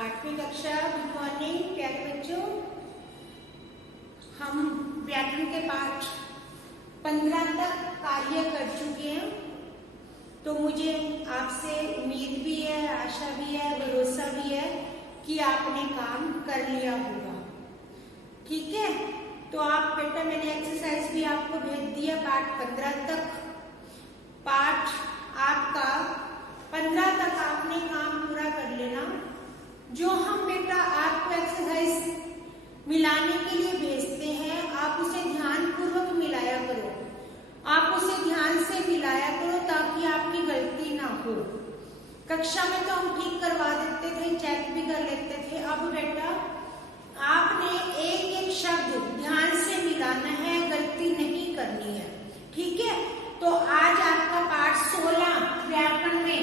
आठवीं कक्षा। Good morning प्यारे बच्चों। हम व्याकरण के पाठ 15 तक कार्य कर चुके हैं, तो मुझे आपसे उम्मीद भी है, आशा भी है, भरोसा भी है कि आपने काम कर लिया होगा। ठीक है, तो आप बेटा मैंने एक्सरसाइज भी आपको भेज दिया पाठ 15 तक। पाठ आपका 15 तक आपने काम पूरा कर लेना। जो हम बेटा आपको एक्सरसाइज मिलाने के लिए भेजते हैं, आप उसे ध्यान पूर्वक मिलाया करो। आप उसे ध्यान से मिलाया करो ताकि आपकी गलती ना हो। कक्षा में तो हम ठीक करवा देते थे, चेक भी कर लेते थे। अब बेटा आपने एक एक शब्द ध्यान से मिलाना है, गलती नहीं करनी है। ठीक है, तो आज आपका पाठ 16 व्याकरण में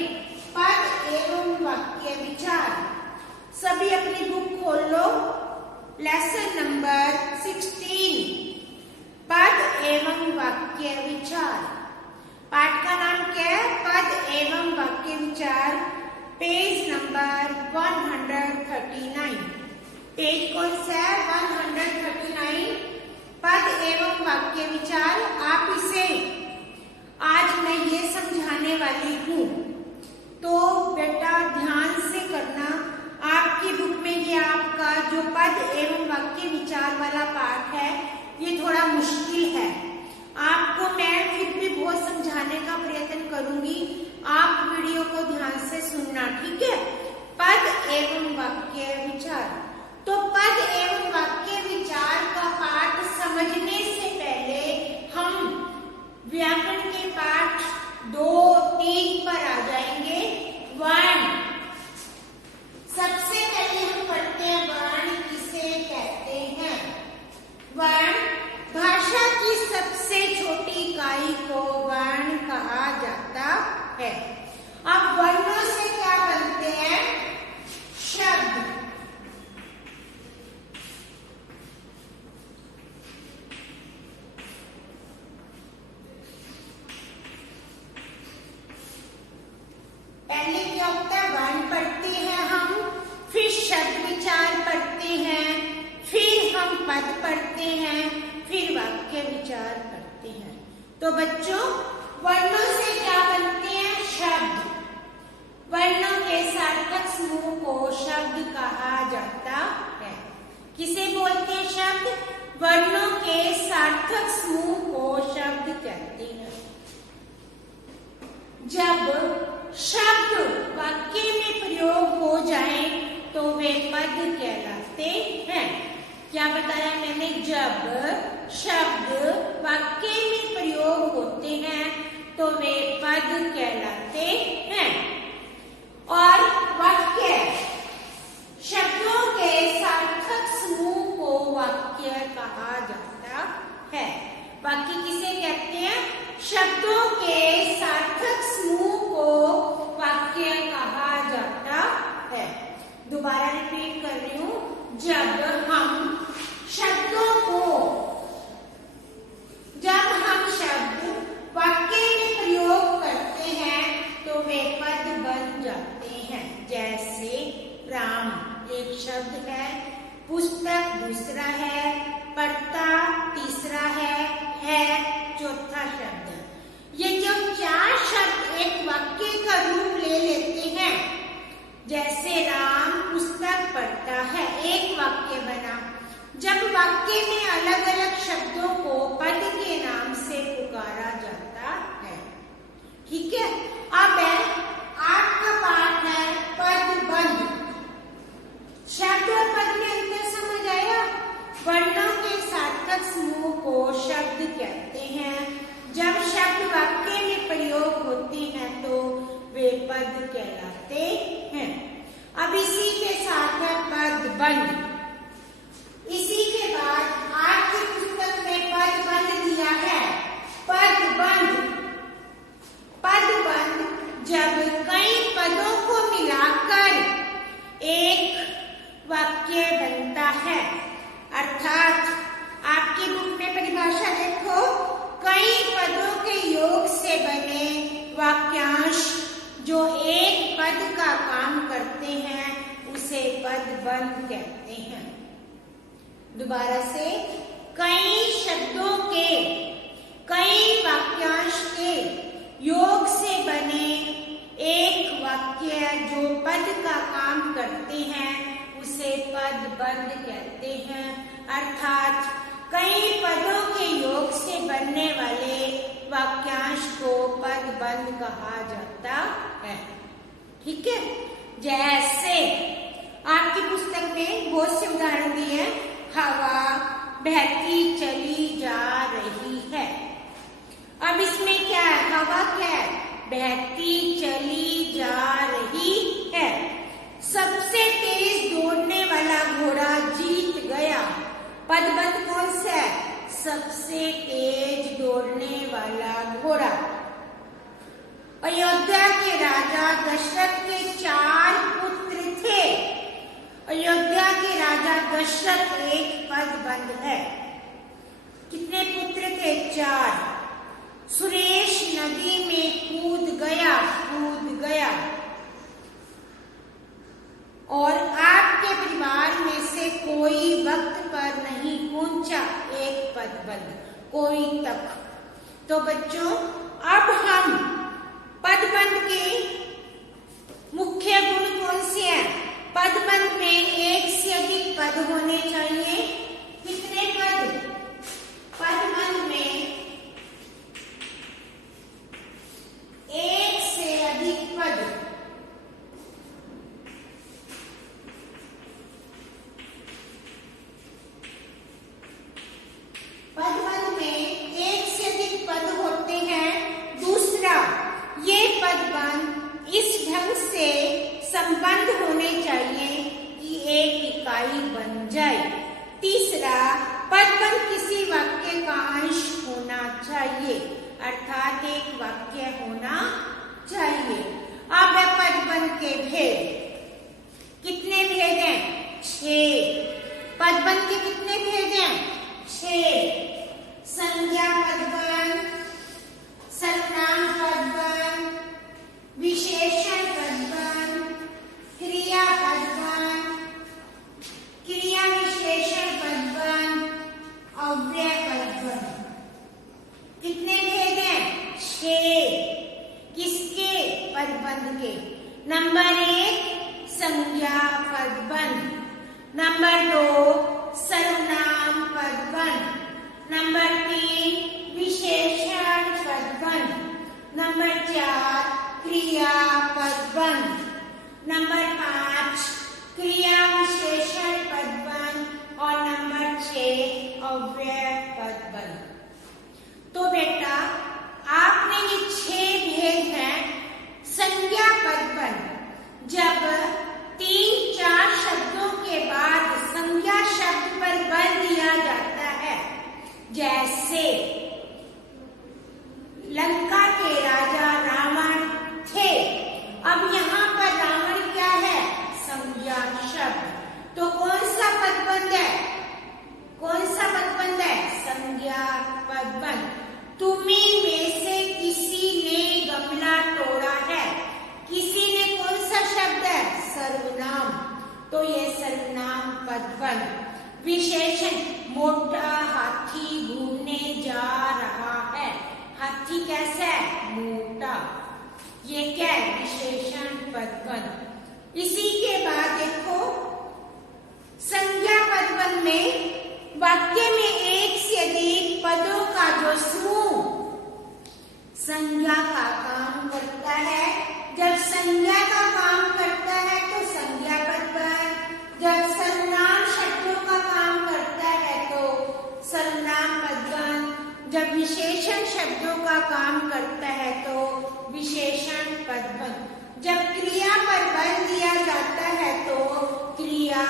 पद एवं वाक्य विचार। सभी अपनी बुक खोल लो। लेसन नंबर 16 पद एवं वाक्य विचार। पाठ का नाम क्या है? पद एवं वाक्य विचार। Page number 139। पेज कौन सा है? 139। पद एवं वाक्य विचार। आप इसे आज मैं ये समझाने वाली हूँ, तो बेटा ध्यान से करना। आपकी बुक में ये आपका जो पद एवं वाक्य विचार वाला पाठ है, ये थोड़ा मुश्किल है। आपको मैं फिर भी बहुत समझाने का प्रयत्न करूंगी। आप वीडियो को ध्यान से सुनना, ठीक है? पद एवं वाक्य विचार। तो पद एवं वाक्य विचार का पाठ समझने से पहले हम व्याकरण के पाठ 2, 3 पर आ जाएंगे। वर्ण। सबसे पहले हम पढ़ते हैं वर्ण किसे कहते हैं। वर्ण भाषा की सबसे छोटी इकाई को वर्ण कहा जाता है। अब वर्णों से क्या बनते हैं? शब्द। पहले क्या होता है? वर्ण पढ़ते हैं हम, फिर शब्द विचार पढ़ते हैं, फिर हम पद पढ़ते हैं, फिर वाक्य विचार करते हैं। तो बच्चों वर्णों से क्या बनते हैं? शब्द। वर्णों के सार्थक समूह को शब्द कहा जाता है। किसे बोलते हैं? शब्द। वर्णों के सार्थक समूह को शब्द कहते हैं। जब शब्द वाक्य में प्रयोग हो जाए तो वे पद कहलाते हैं। क्या बताया मैंने? जब शब्द वाक्य में प्रयोग होते हैं तो वे पद कहलाते हैं। और वाक्य शब्दों के सार्थक समूह को वाक्य कहा जाता है। वाक्य किसे कहते हैं? शब्दों के सार्थक समूह को वाक्य कहा जाता है। दोबारा रिपीट कर रही हूं। जब हम शब्द वाक्य में प्रयोग करते हैं तो वे पद बन जाते हैं। जैसे राम एक शब्द है, पुस्तक दूसरा है, पढ़ता तीसरा है चौथा शब्द। ये जो 4 शब्द एक वाक्य का रूप ले लेते हैं, जैसे राम पुस्तक पढ़ता है, एक वाक्य बना। जब वाक्य में अलग अलग शब्दों को पद के नाम से पुकारा जाता है। ठीक है, अब आपका पाठ है पद बंध। शब्द और पद में अंतर समझ आया? वर्णों के सार्थक समूह को शब्द कहते हैं। जब शब्द वाक्य में प्रयोग होते हैं तो वे पद कहलाते हैं। अब इसी के साथ है पद बंध। इसी के बाद आपकी पुस्तक में पद बंध दिया है। पद बंध जब कई पदों को मिलाकर एक वाक्य बनता है। अर्थात आपकी बुक में परिभाषा देखो, कई पदों के योग से बने वाक्यांश जो एक पद का काम करते हैं उसे पदबंध कहते हैं। दोबारा से, कई शब्दों के, कई वाक्यांश के योग से बने एक वाक्य जो पद का काम करते हैं उसे पदबंध कहते हैं। अर्थात कई पदों के योग से बनने वाले वाक्यांश को पदबंध कहा जाता है। ठीक है, जैसे आपकी पुस्तक में बहुत से उदाहरण दिए हैं। हवा बहती चली जा रही है। अब इसमें क्या है? हवा क्या है? बहती चली जा रही है। सबसे तेज दौड़ने वाला घोड़ा जीत गया। पदबंध कौन सा है? सबसे तेज दौड़ने वाला घोड़ा। अयोध्या के राजा दशरथ के 4 पुत्र थे। अयोध्या के राजा दशरथ एक पदबंध है। कितने पुत्र थे? 4। सुरेश नदी में कूद गया, कूद गया। और आपके परिवार में से कोई वक्त पर नहीं पहुंचा, एक पदबंध, कोई तक। तो बच्चों, अब हम पदबंध के मुख्य गुण कौन से हैं? पदबंध में एक से अधिक पद होने चाहिए। कितने पद? पदबंध में एक से अधिक पद। पदबंध में एक से अधिक पद होते हैं। दूसरा, ये पदबंध इस ढंग से संबंध होने चाहिए कि एक इकाई बन जाए। तीसरा, पदबंध किसी वाक्य का अंश होना चाहिए, अर्थात एक वाक्य होना चाहिए। अब है पदबंध के भेद। कितने भेद हैं? 6। पदबंध के कितने भेद हैं? 6। संज्ञा पदबंध, सर्वनाम पदबंध, विशेषण पदबंध, क्रिया पदबंध, क्रिया विशेषण पदबंध, अव्यय पदबंध। कितने भेद हैं? 6। किसके? पदबंध के। नंबर 1 संज्ञा पदबंध, नंबर 2 सर्वनाम पदबंध, नंबर 3 विशेषण पदबंध, नंबर 4 क्रिया पदबंध, नंबर 5 क्रिया विशेषण पदबंध और नंबर 6 अव्यय पदबंध। तो बेटा, आपने ये 6 भेद हैं। संज्ञा पदबंध, जब 3-4 शब्दों के बाद संज्ञा शब्द पर बल दिया जाता है। जैसे लंका के राजा रावण थे। अब यहाँ पर रावण क्या है? संज्ञा शब्द। तो कौन सा पदबंध है? कौन सा पदबंध है? संज्ञा पदबंध। तुम्हीं में से किसी ने गमला तोड़ा है। किसी ने कौन सा शब्द है? सर्वनाम। तो ये सर्वनाम पदबंध। विशेषण, मोटा हाथी घूमने जा रहा है। हाथी कैसा है? मोटा। ये क्या है? विशेषण पदबंध। इसी के बाद देखो, संज्ञा पदबंध में वाक्य में एक से अधिक पदों का जो समूह संज्ञा का काम करता है। जब संज्ञा का काम करता है तो संज्ञा पदबंध, जब सर्वनाम शब्दों का काम करता है तो सर्वनाम पदबंध, जब विशेषण शब्दों का काम करता है तो विशेषण पदबंध, जब क्रिया पर बल दिया जाता है तो क्रिया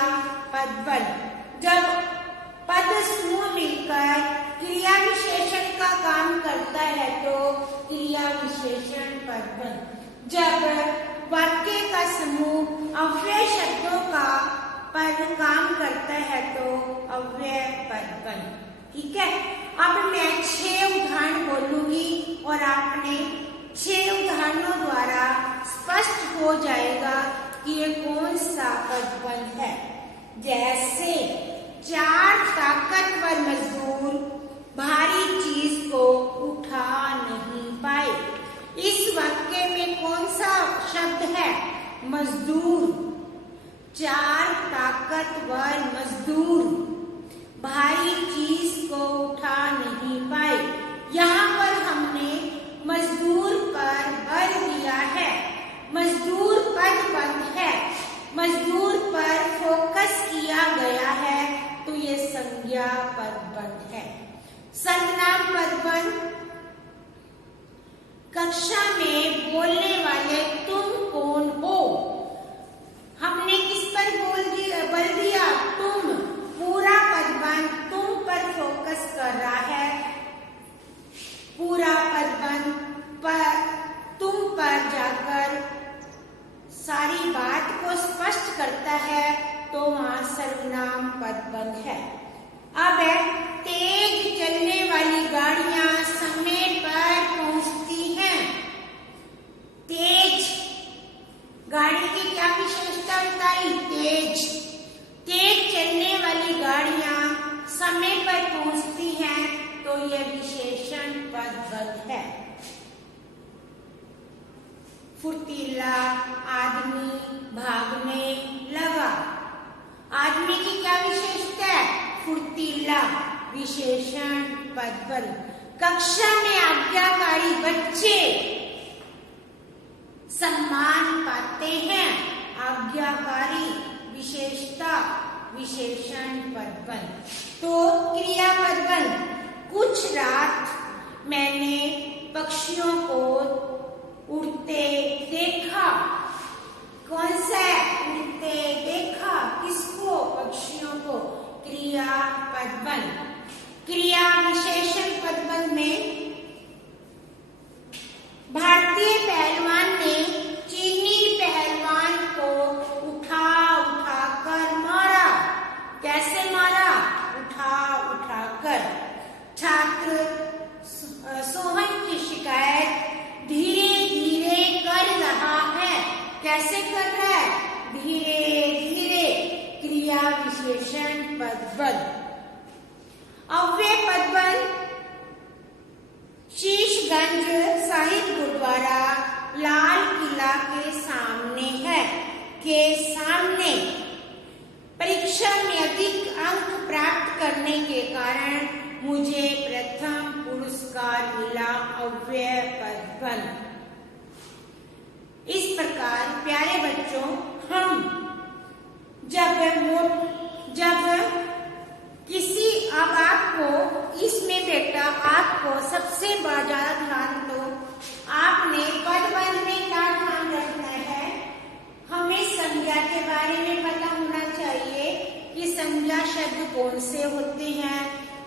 पदबंध, जब पद समूह मिलकर क्रिया विशेषण का काम करता है तो क्रिया विशेषण पदबंध, जब वाक्य का समूह अव्यय शब्दों का पर काम करता है तो अव्यय पदबंध। ठीक है, अब मैं 6 उदाहरण बोलूंगी और आपने 6 उदाहरणों द्वारा स्पष्ट हो जाएगा कि ये कौन सा पदबंध है। जैसे 4 ताकतवर मजदूर भारी चीज को उठा नहीं पाए। इस वाक्य में कौन सा शब्द है? मजदूर। 4 ताकतवर मजदूर भारी चीज को उठा नहीं पाए। यहाँ पर हमने मजदूर पर बल दिया है। मजदूर पदबंध है, मजदूर पर फोकस किया गया है, तो ये संज्ञा पदबंध है। सर्वनाम पदबंध। कक्षा में बोलने वाले तुम कौन हो? हमने किस पर बल दिया? तुम। पूरा पदबंध तुम पर फोकस कर रहा है। पूरा पदबंध पर तुम पर जाकर सारी बात को स्पष्ट करता है, तो वहां सर्वनाम पदबंध है। अब तेज चलने वाली गाड़ियां समय पर पहुंचती हैं। तेज गाड़ी की क्या विशेषता बताई? तेज। तेज चलने वाली गाड़ियां समय पर पहुंचती हैं, तो यह विशेषण पदबंध है। फुर्तीला आदमी भागने लगा। आदमी की क्या विशेषता है? फुर्तीला, विशेषण पदबंध। कक्षा में आज्ञाकारी बच्चे सम्मान पाते हैं। आज्ञाकारी विशेषता, विशेषण पदबंध। तो क्रिया पदबंध। कुछ रात मैंने पक्षियों को उड़ते देखा। कौन सा? उड़ते देखा। किसको? पक्षियों को। क्रिया पदबंध। क्रिया विशेषण पदबंध में भारतीय पहलवान ने चीनी पहलवान को उठा कर मारा। कैसे मारा? उठा कर। छात्र सोहन की शिकायत धीरे धीरे कर रहा है। कैसे कर रहा है? धीरे धीरे। क्रिया विशेषण पदबंध। अव्यय पदबंध। शीशगंज साहिब गुरुद्वारा लाल किला के सामने है। के सामने परीक्षा में अधिक अंक प्राप्त करने के कारण मुझे प्रथम पुरस्कार मिला। अव्यय पदबंध। इस प्रकार प्यारे बच्चों, हम जब किसी अब आपको इसमें बेटा आपको सबसे ज्यादा ध्यान दो, आपने पदबंध में क्या ध्यान रखना है? हमें संज्ञा के बारे में पता होना चाहिए कि संज्ञा शब्द कौन से होते हैं।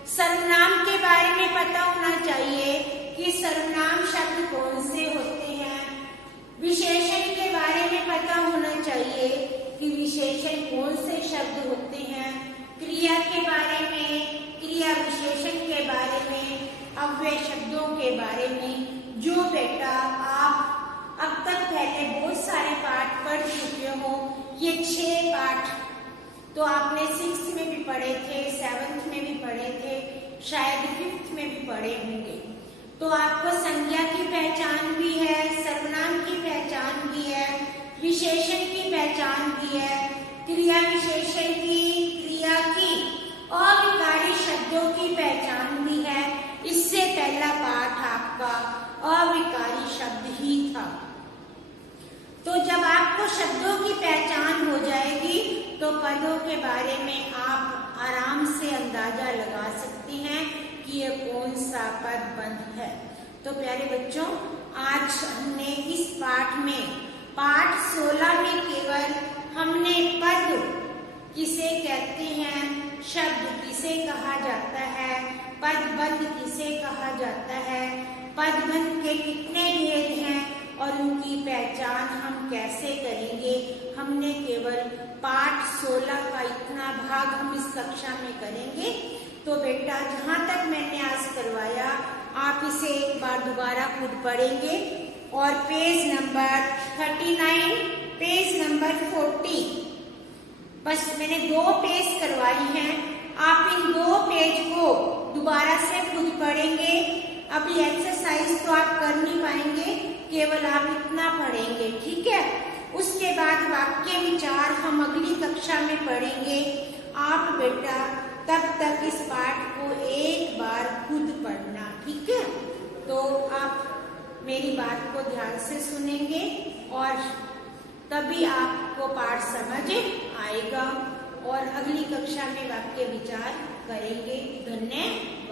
सर्वनाम के बारे में पता होना चाहिए कि सर्वनाम शब्द कौन से होते हैं। विशेषण के बारे में पता होना चाहिए कि विशेषण कौन से शब्द होते हैं। क्रिया के बारे में, क्रिया विशेषण के बारे में, अव्यय शब्दों के बारे में। जो बेटा आप अब तक पहले बहुत सारे पाठ पढ़ चुके हो, ये 6 पाठ तो आपने 6th में भी पढ़े थे, 7th में भी पढ़े थे, शायद 5th में भी पढ़े होंगे। तो आपको संज्ञा की पहचान भी है, सर्वनाम की पहचान भी है, विशेषण की पहचान भी है, क्रिया विशेषण की, क्रिया की, अविकारी शब्दों की पहचान भी है। इससे पहला पाठ आपका अविकारी शब्द ही था। तो जब आपको शब्दों की पहचान हो जाएगी तो पदों के बारे में आप आराम से अंदाजा लगा सकती हैं कि ये कौन सा पदबंध है। तो प्यारे बच्चों, आज हमने इस पाठ में, पाठ 16 में केवल हमने पद किसे कहते हैं, शब्द किसे कहा जाता है, पदबंध किसे कहा जाता है, पदबंध के कितने भेद हैं और उनकी पहचान हम कैसे करेंगे, हमने केवल पाठ 16 का इतना भाग हम इस कक्षा में करेंगे। तो बेटा, जहाँ तक मैंने आज करवाया आप इसे एक बार दोबारा खुद पढ़ेंगे और पेज नंबर 39 पेज नंबर 40। बस मैंने 2 पेज करवाई हैं। आप इन 2 पेज को दोबारा से खुद पढ़ेंगे। अभी एक्सरसाइज तो आप कर नहीं पाएंगे, केवल आप इतना पढ़ेंगे, ठीक है। उसके बाद वाक्य विचार हम अगली कक्षा में पढ़ेंगे। आप बेटा तब तक इस पाठ को एक बार खुद पढ़ना, ठीक है। तो आप मेरी बात को ध्यान से सुनेंगे और तभी आपको पाठ समझ आएगा और अगली कक्षा में वाक्य विचार करेंगे। धन्यवाद।